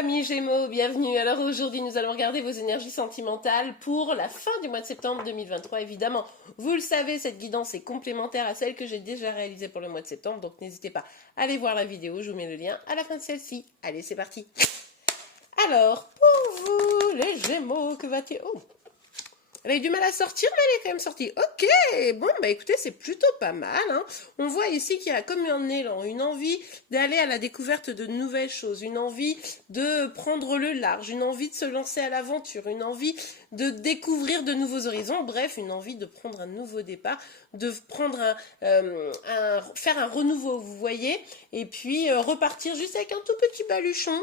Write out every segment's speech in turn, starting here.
amis Gémeaux, bienvenue. Alors aujourd'hui nous allons regarder vos énergies sentimentales pour la fin du mois de septembre 2023 évidemment. Vous le savez, cette guidance est complémentaire à celle que j'ai déjà réalisée pour le mois de septembre, donc n'hésitez pas à aller voir la vidéo, je vous mets le lien à la fin de celle-ci. Allez, c'est parti. Alors, pour vous les Gémeaux, que va-t-il... Oh, elle a eu du mal à sortir, mais elle est quand même sortie. Ok, bon, bah écoutez, c'est plutôt pas mal. Hein. On voit ici qu'il y a comme un élan, une envie d'aller à la découverte de nouvelles choses, une envie de prendre le large, une envie de se lancer à l'aventure, une envie de découvrir de nouveaux horizons, bref, une envie de prendre un nouveau départ, de prendre faire un renouveau, vous voyez, et puis repartir juste avec un tout petit baluchon,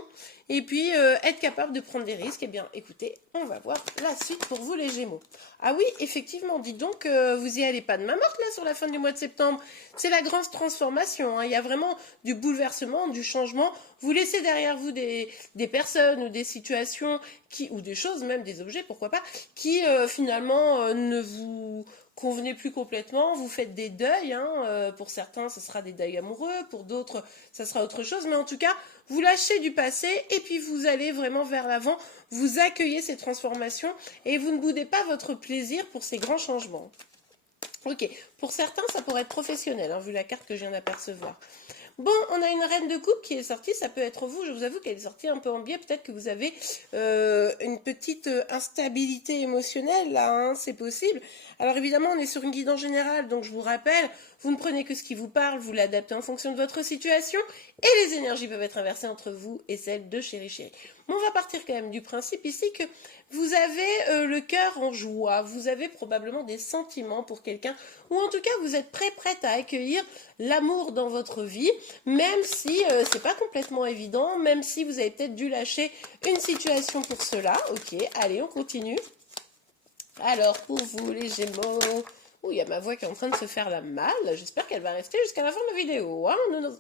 et puis être capable de prendre des risques. Eh bien, écoutez, on va voir la suite pour vous les Gémeaux. Ah oui, effectivement, dites donc, vous y allez pas de main morte là sur la fin du mois de septembre. C'est la grande transformation, hein. Il y a vraiment du bouleversement, du changement. Vous laissez derrière vous des personnes ou des situations ou des choses, même des objets, pourquoi pas, qui finalement ne vous convenez plus complètement, vous faites des deuils, hein, pour certains ce sera des deuils amoureux, pour d'autres ça sera autre chose, mais en tout cas vous lâchez du passé et puis vous allez vraiment vers l'avant, vous accueillez ces transformations et vous ne boudez pas votre plaisir pour ces grands changements. Ok, pour certains ça pourrait être professionnel, hein, vu la carte que je viens d'apercevoir. Bon, on a une reine de coupe qui est sortie, ça peut être vous, je vous avoue qu'elle est sortie un peu en biais, peut-être que vous avez une petite instabilité émotionnelle là, hein, c'est possible. Alors évidemment, on est sur une guidance générale, donc je vous rappelle, vous ne prenez que ce qui vous parle, vous l'adaptez en fonction de votre situation, et les énergies peuvent être inversées entre vous et celles de chéri chéri. Mais on va partir quand même du principe ici que vous avez le cœur en joie, vous avez probablement des sentiments pour quelqu'un, ou en tout cas vous êtes prête à accueillir l'amour dans votre vie, même si c'est pas complètement évident, même si vous avez peut-être dû lâcher une situation pour cela. Ok, allez, on continue. Alors, pour vous les Gémeaux... Ouh, il y a ma voix qui est en train de se faire la malle. J'espère qu'elle va rester jusqu'à la fin de la vidéo. Hein,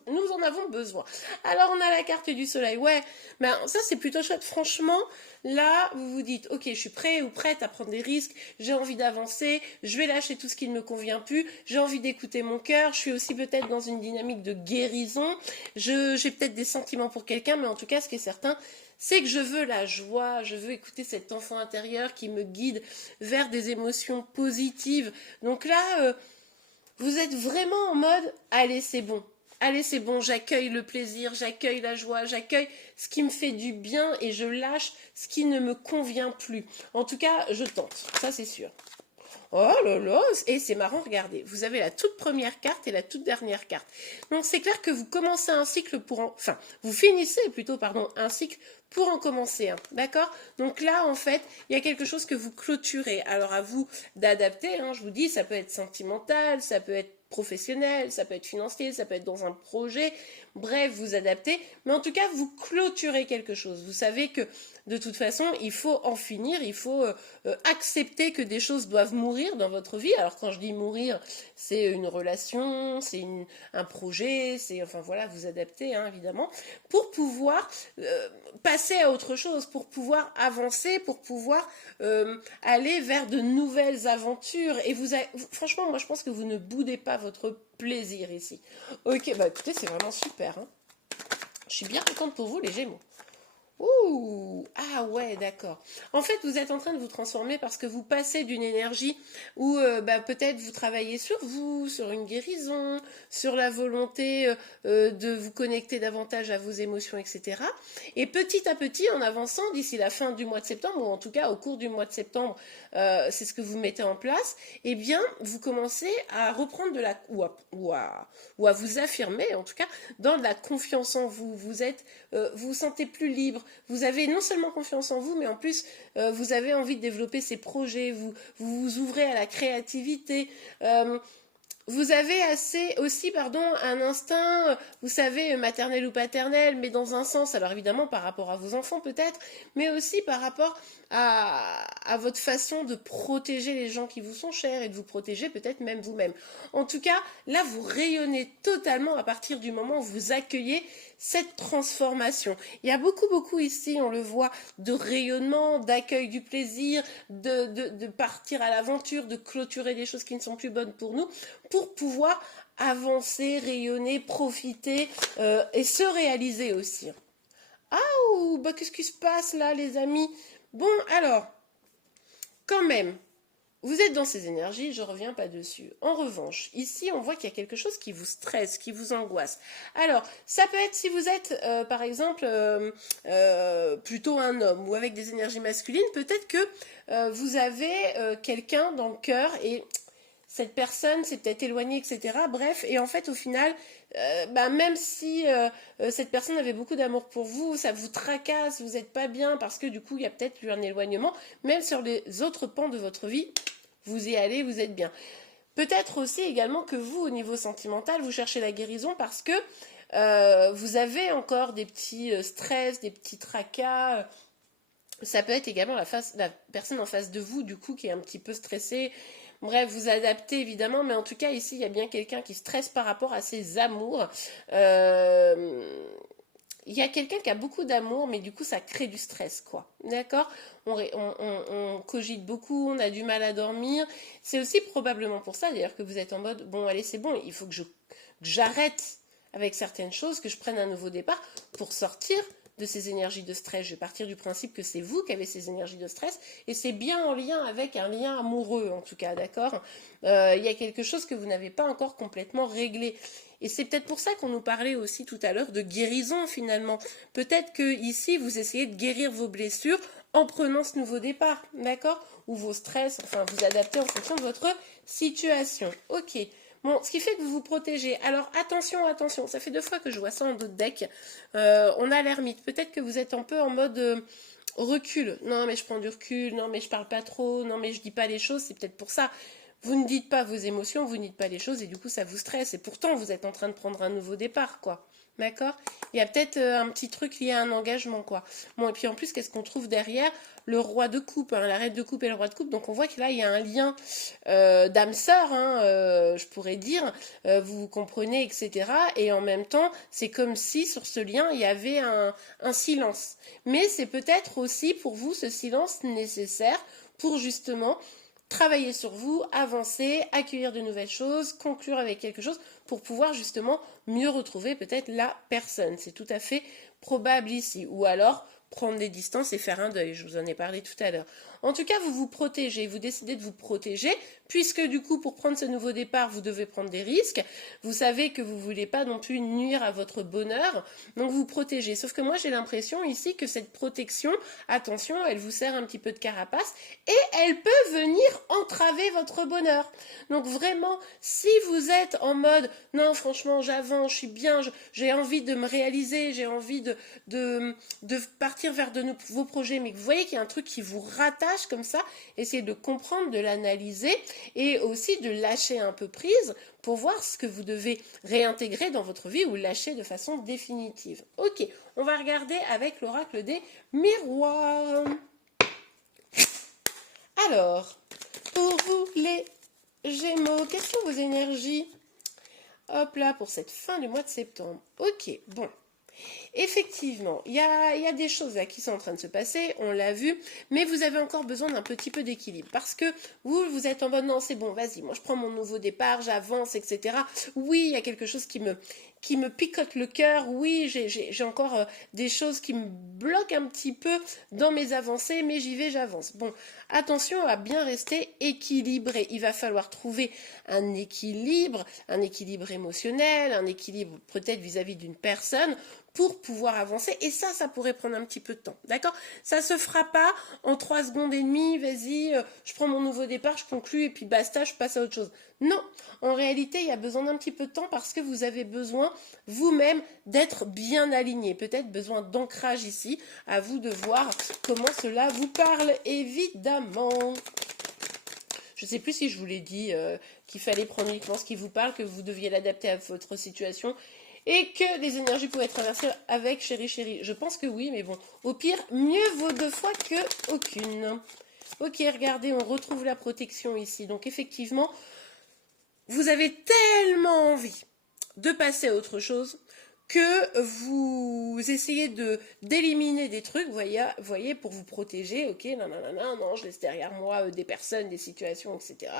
nous en avons besoin. Alors, on a la carte du soleil. Ouais, ben, ça, c'est plutôt chouette. Franchement, là, vous vous dites, ok, je suis prêt ou prête à prendre des risques. J'ai envie d'avancer. Je vais lâcher tout ce qui ne me convient plus. J'ai envie d'écouter mon cœur. Je suis aussi peut-être dans une dynamique de guérison. J'ai peut-être des sentiments pour quelqu'un, mais en tout cas, ce qui est certain, c'est que je veux la joie, je veux écouter cet enfant intérieur qui me guide vers des émotions positives. Donc là, vous êtes vraiment en mode « Allez, c'est bon. Allez, c'est bon, j'accueille le plaisir, j'accueille la joie, j'accueille ce qui me fait du bien et je lâche ce qui ne me convient plus. » En tout cas, je tente, ça c'est sûr. Oh là là, et c'est marrant, regardez, vous avez la toute première carte et la toute dernière carte. Donc c'est clair que vous commencez un cycle enfin, vous finissez plutôt, pardon, un cycle pour en commencer un, d'accord? Donc là, en fait, il y a quelque chose que vous clôturez. Alors à vous d'adapter, hein, je vous dis, ça peut être sentimental, ça peut être professionnel, ça peut être financier, ça peut être dans un projet, bref, vous adaptez, mais en tout cas, vous clôturez quelque chose. Vous savez que, de toute façon, il faut en finir, il faut accepter que des choses doivent mourir dans votre vie. Alors, quand je dis mourir, c'est une relation, c'est un projet, c'est, enfin voilà, vous adaptez, hein, évidemment, pour pouvoir passer à autre chose, pour pouvoir avancer, pour pouvoir aller vers de nouvelles aventures. Et franchement, moi, je pense que vous ne boudez pas votre plaisir ici. Ok, bah écoutez, c'est vraiment super. Hein. Je suis bien contente pour vous, les Gémeaux. Ouh, ah ouais, d'accord. En fait, vous êtes en train de vous transformer parce que vous passez d'une énergie où peut-être vous travaillez sur vous, sur une guérison, sur la volonté de vous connecter davantage à vos émotions, etc. Et petit à petit, en avançant d'ici la fin du mois de septembre, ou en tout cas au cours du mois de septembre, c'est ce que vous mettez en place, eh bien, vous commencez à reprendre de la... ou à vous affirmer, en tout cas, dans de la confiance en vous. Vous vous sentez plus libre. Vous avez non seulement confiance en vous, mais en plus, vous avez envie de développer ces projets, vous vous ouvrez à la créativité. Vous avez un instinct, vous savez, maternel ou paternel, mais dans un sens, alors évidemment par rapport à vos enfants peut-être, mais aussi par rapport à votre façon de protéger les gens qui vous sont chers et de vous protéger peut-être même vous-même. En tout cas, là, vous rayonnez totalement à partir du moment où vous accueillez cette transformation. Il y a beaucoup ici, on le voit, de rayonnement, d'accueil du plaisir, de partir à l'aventure, de clôturer des choses qui ne sont plus bonnes pour nous, pour pouvoir avancer, rayonner, profiter et se réaliser aussi. Ah, bah qu'est-ce qui se passe là, les amis? Bon, alors, quand même, vous êtes dans ces énergies, je ne reviens pas dessus. En revanche, ici, on voit qu'il y a quelque chose qui vous stresse, qui vous angoisse. Alors, ça peut être si vous êtes, par exemple, plutôt un homme ou avec des énergies masculines, peut-être que vous avez quelqu'un dans le cœur et cette personne s'est peut-être éloignée, etc. Bref, et en fait, au final, même si cette personne avait beaucoup d'amour pour vous, ça vous tracasse, vous n'êtes pas bien parce que du coup, il y a peut-être eu un éloignement, même sur les autres pans de votre vie, vous y allez, vous êtes bien. Peut-être aussi également que vous, au niveau sentimental, vous cherchez la guérison parce que vous avez encore des petits stress, des petits tracas. Ça peut être également la personne en face de vous, du coup, qui est un petit peu stressée. Bref, vous adaptez évidemment, mais en tout cas, ici, il y a bien quelqu'un qui stresse par rapport à ses amours. Il y a quelqu'un qui a beaucoup d'amour, mais du coup, ça crée du stress, quoi. D'accord? On cogite beaucoup, on a du mal à dormir. C'est aussi probablement pour ça, d'ailleurs, que vous êtes en mode, bon, allez, c'est bon, il faut que j'arrête avec certaines choses, que je prenne un nouveau départ pour sortir de ces énergies de stress. Je vais partir du principe que c'est vous qui avez ces énergies de stress et c'est bien en lien avec un lien amoureux en tout cas, d'accord? Il y a quelque chose que vous n'avez pas encore complètement réglé. Et c'est peut-être pour ça qu'on nous parlait aussi tout à l'heure de guérison finalement. Peut-être que ici vous essayez de guérir vos blessures en prenant ce nouveau départ, d'accord? Ou vos stress, enfin vous adaptez en fonction de votre situation. Ok. Bon, ce qui fait que vous vous protégez. Alors attention, attention, ça fait 2 fois que je vois ça en d'autres decks. On a l'ermite. Peut-être que vous êtes un peu en mode recul. Non, mais je prends du recul. Non, mais je parle pas trop. Non, mais je dis pas les choses. C'est peut-être pour ça. Vous ne dites pas vos émotions, vous ne dites pas les choses et du coup ça vous stresse. Et pourtant vous êtes en train de prendre un nouveau départ, quoi. D'accord? Il y a peut-être un petit truc lié à un engagement, quoi. Bon, et puis en plus, qu'est-ce qu'on trouve derrière? Le roi de coupe, hein, la reine de coupe et le roi de coupe. Donc on voit que là, il y a un lien d'âme sœur, hein, je pourrais dire. Vous comprenez, etc. Et en même temps, c'est comme si sur ce lien, il y avait un silence. Mais c'est peut-être aussi pour vous ce silence nécessaire pour justement travailler sur vous, avancer, accueillir de nouvelles choses, conclure avec quelque chose pour pouvoir justement mieux retrouver peut-être la personne. C'est tout à fait probable ici. Ou alors prendre des distances et faire un deuil. Je vous en ai parlé tout à l'heure. En tout cas, vous vous protégez, vous décidez de vous protéger, puisque du coup, pour prendre ce nouveau départ, vous devez prendre des risques. Vous savez que vous ne voulez pas non plus nuire à votre bonheur, donc vous protégez. Sauf que moi, j'ai l'impression ici que cette protection, attention, elle vous sert un petit peu de carapace et elle peut venir entraver votre bonheur. Donc vraiment, si vous êtes en mode, non, franchement, j'avance, je suis bien, j'ai envie de me réaliser, j'ai envie de partir vers de nouveaux projets, mais que vous voyez qu'il y a un truc qui vous rattache comme ça, essayez de comprendre, de l'analyser et aussi de lâcher un peu prise pour voir ce que vous devez réintégrer dans votre vie ou lâcher de façon définitive. Ok, on va regarder avec l'oracle des miroirs. Alors, pour vous les Gémeaux, quelles sont vos énergies? Hop là, pour cette fin du mois de septembre. Ok, bon. Effectivement, il y a des choses là qui sont en train de se passer, on l'a vu, mais vous avez encore besoin d'un petit peu d'équilibre parce que vous êtes en mode non, c'est bon, vas-y, moi je prends mon nouveau départ, j'avance, etc. Oui, il y a quelque chose qui me picote le cœur, oui, j'ai encore des choses qui me bloquent un petit peu dans mes avancées, mais j'y vais, j'avance. Bon, attention à bien rester équilibré, il va falloir trouver un équilibre émotionnel, un équilibre peut-être vis-à-vis d'une personne pour pouvoir avancer. Et ça pourrait prendre un petit peu de temps. D'accord? Ça se fera pas en 3 secondes et demie, vas-y, je prends mon nouveau départ, je conclue et puis basta, je passe à autre chose. Non, en réalité, il y a besoin d'un petit peu de temps parce que vous avez besoin vous-même d'être bien aligné. Peut-être besoin d'ancrage ici. À vous de voir comment cela vous parle, évidemment. Je ne sais plus si je vous l'ai dit qu'il fallait prendre uniquement ce qui vous parle, que vous deviez l'adapter à votre situation et que les énergies pouvaient être inversées avec chéri chéri. Je pense que oui, mais bon, au pire, mieux vaut 2 fois que aucune. Ok, regardez, on retrouve la protection ici. Donc effectivement, vous avez tellement envie de passer à autre chose que vous essayez d'éliminer des trucs, voyez, pour vous protéger, ok, non, je laisse derrière moi des personnes, des situations, etc.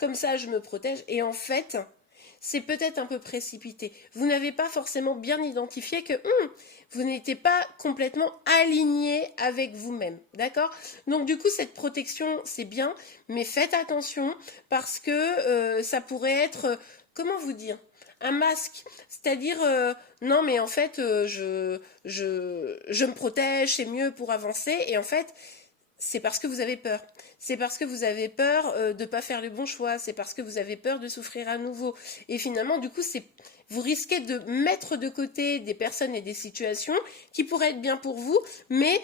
Comme ça, je me protège. Et en fait, c'est peut-être un peu précipité. Vous n'avez pas forcément bien identifié que vous n'étiez pas complètement aligné avec vous-même, d'accord? Donc du coup, cette protection, c'est bien, mais faites attention parce que ça pourrait être, comment vous dire, un masque, c'est-à-dire non mais en fait je me protège, c'est mieux pour avancer et en fait c'est parce que vous avez peur. C'est parce que vous avez peur de ne pas faire le bon choix. C'est parce que vous avez peur de souffrir à nouveau. Et finalement, du coup, vous risquez de mettre de côté des personnes et des situations qui pourraient être bien pour vous, mais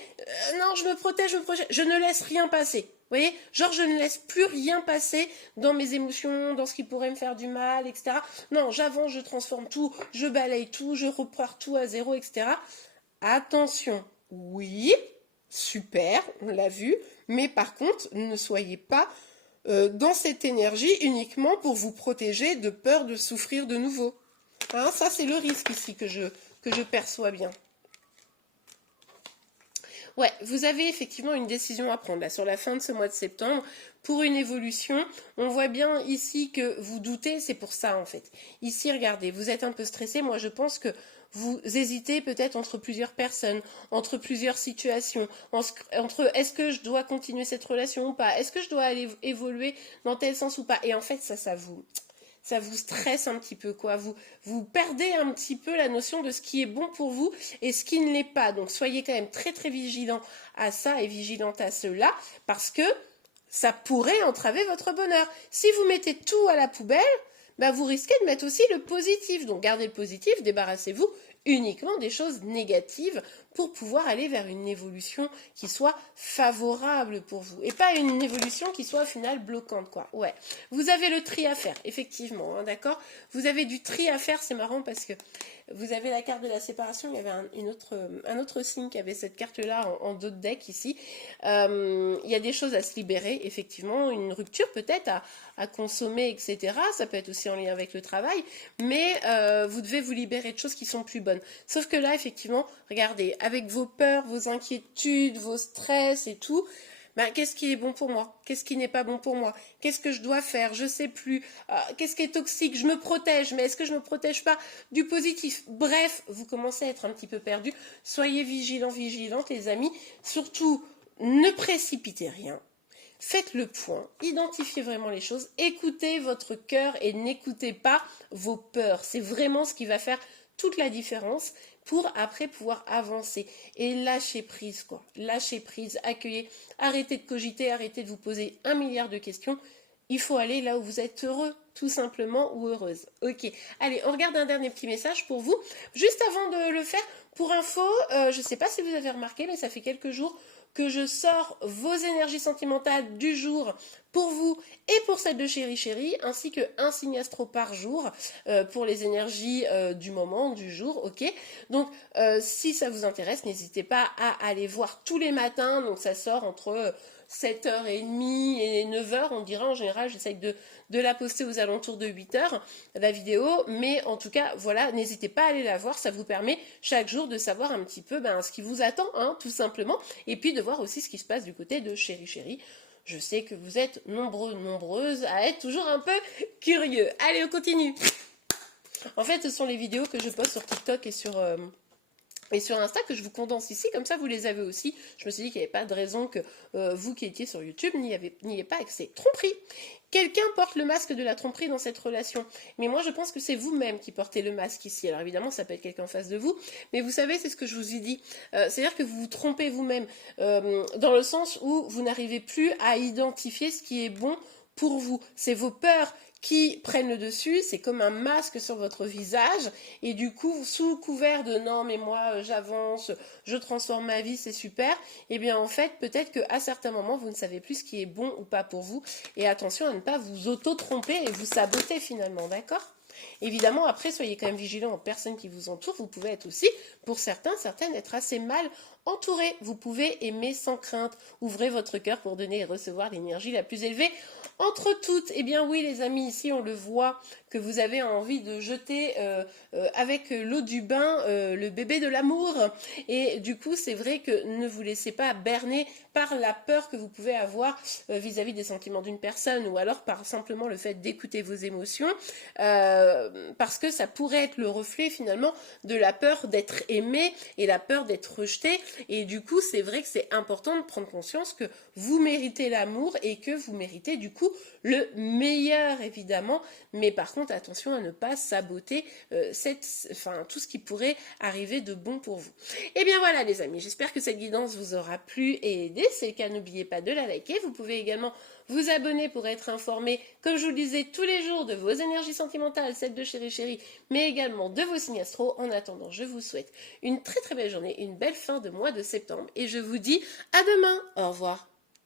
non, je me protège, je ne laisse rien passer. Vous voyez, genre je ne laisse plus rien passer dans mes émotions, dans ce qui pourrait me faire du mal, etc. Non, j'avance, je transforme tout, je balaye tout, je repars tout à zéro, etc. Attention, oui, super, on l'a vu, mais par contre, ne soyez pas dans cette énergie uniquement pour vous protéger de peur de souffrir de nouveau. Hein, ça, c'est le risque ici que je perçois bien. Ouais, vous avez effectivement une décision à prendre là sur la fin de ce mois de septembre pour une évolution. On voit bien ici que vous doutez, c'est pour ça en fait. Ici, regardez, vous êtes un peu stressé. Moi, je pense que vous hésitez peut-être entre plusieurs personnes, entre plusieurs situations, entre est-ce que je dois continuer cette relation ou pas, est-ce que je dois aller évoluer dans tel sens ou pas. Et en fait, ça vous stresse un petit peu, quoi. Vous perdez un petit peu la notion de ce qui est bon pour vous et ce qui ne l'est pas. Donc, soyez quand même très, très vigilant à ça et vigilante à cela parce que ça pourrait entraver votre bonheur. Si vous mettez tout à la poubelle, bah vous risquez de mettre aussi le positif. Donc, gardez le positif, débarrassez-vous uniquement des choses négatives pour pouvoir aller vers une évolution qui soit favorable pour vous et pas une évolution qui soit au final bloquante, quoi. Ouais, vous avez le tri à faire, effectivement, hein, d'accord. Vous avez du tri à faire, c'est marrant parce que vous avez la carte de la séparation, il y avait un autre signe qui avait cette carte-là en dos de deck ici. Il y a des choses à se libérer, effectivement, une rupture peut-être à consommer, etc. Ça peut être aussi en lien avec le travail, mais vous devez vous libérer de choses qui sont plus bonnes. Sauf que là, effectivement, regardez, avec vos peurs, vos inquiétudes, vos stress et tout, ben, qu'est-ce qui est bon pour moi? Qu'est-ce qui n'est pas bon pour moi? Qu'est-ce que je dois faire? Je sais plus. Qu'est-ce qui est toxique? Je me protège, mais est-ce que je ne me protège pas du positif? Bref, vous commencez à être un petit peu perdu. Soyez vigilants, vigilantes, les amis. Surtout, ne précipitez rien. Faites le point, identifiez vraiment les choses, écoutez votre cœur et n'écoutez pas vos peurs. C'est vraiment ce qui va faire toute la différence pour après pouvoir avancer et lâcher prise, quoi. Lâcher prise, accueillez, arrêtez de cogiter, arrêtez de vous poser 1 milliard de questions. Il faut aller là où vous êtes heureux, tout simplement, ou heureuse. Ok, allez, on regarde un dernier petit message pour vous. Juste avant de le faire, pour info, je ne sais pas si vous avez remarqué, mais ça fait quelques jours que je sors vos énergies sentimentales du jour pour vous et pour celle de Chéri Chéri, ainsi que un signe astro par jour pour les énergies du moment, du jour, ok. Donc, si ça vous intéresse, n'hésitez pas à aller voir tous les matins, donc ça sort entre 7h30 et 9h, on dira en général, j'essaye de la poster aux alentours de 8h, la vidéo, mais en tout cas, voilà, n'hésitez pas à aller la voir, ça vous permet chaque jour de savoir un petit peu ce qui vous attend, hein, tout simplement, et puis de voir aussi ce qui se passe du côté de Chéri Chéri. Je sais que vous êtes nombreux, nombreuses à être toujours un peu curieux. Allez, on continue. En fait, ce sont les vidéos que je poste sur TikTok et sur Insta que je vous condense ici, comme ça vous les avez aussi. Je me suis dit qu'il n'y avait pas de raison que vous qui étiez sur YouTube n'y ayez pas accès. Tromperie. Quelqu'un porte le masque de la tromperie dans cette relation. Mais moi, je pense que c'est vous-même qui portez le masque ici. Alors évidemment, ça peut être quelqu'un en face de vous. Mais vous savez, c'est ce que je vous ai dit. C'est-à-dire que vous vous trompez vous-même. Dans le sens où vous n'arrivez plus à identifier ce qui est bon pour vous. C'est vos peurs qui prennent le dessus, c'est comme un masque sur votre visage, et du coup, sous couvert de non mais moi j'avance, je transforme ma vie, c'est super, et bien en fait, peut-être qu'à certains moments, vous ne savez plus ce qui est bon ou pas pour vous, et attention à ne pas vous auto-tromper et vous saboter finalement, d'accord ? Évidemment, après, soyez quand même vigilants aux personnes qui vous entourent. Vous pouvez être aussi, pour certaines, être assez mal entouré. Vous pouvez aimer sans crainte. Ouvrez votre cœur pour donner et recevoir l'énergie la plus élevée entre toutes. Eh bien oui les amis, ici on le voit que vous avez envie de jeter avec l'eau du bain le bébé de l'amour. Et du coup c'est vrai que ne vous laissez pas berner par la peur que vous pouvez avoir vis-à-vis des sentiments d'une personne, ou alors par simplement le fait d'écouter vos émotions, parce que ça pourrait être le reflet finalement de la peur d'être aimé et la peur d'être rejeté. Et du coup c'est vrai que c'est important de prendre conscience que vous méritez l'amour et que vous méritez du coup le meilleur évidemment, mais par contre attention à ne pas saboter tout ce qui pourrait arriver de bon pour vous. Et bien voilà les amis, j'espère que cette guidance vous aura plu et aidé. Si c'est le cas, n'oubliez pas de la liker. Vous pouvez également vous abonner pour être informé, comme je vous le disais, tous les jours de vos énergies sentimentales, celles de Chéri Chéri, mais également de vos signes astro. En attendant, je vous souhaite une très très belle journée, une belle fin de mois de septembre et je vous dis à demain. Au revoir.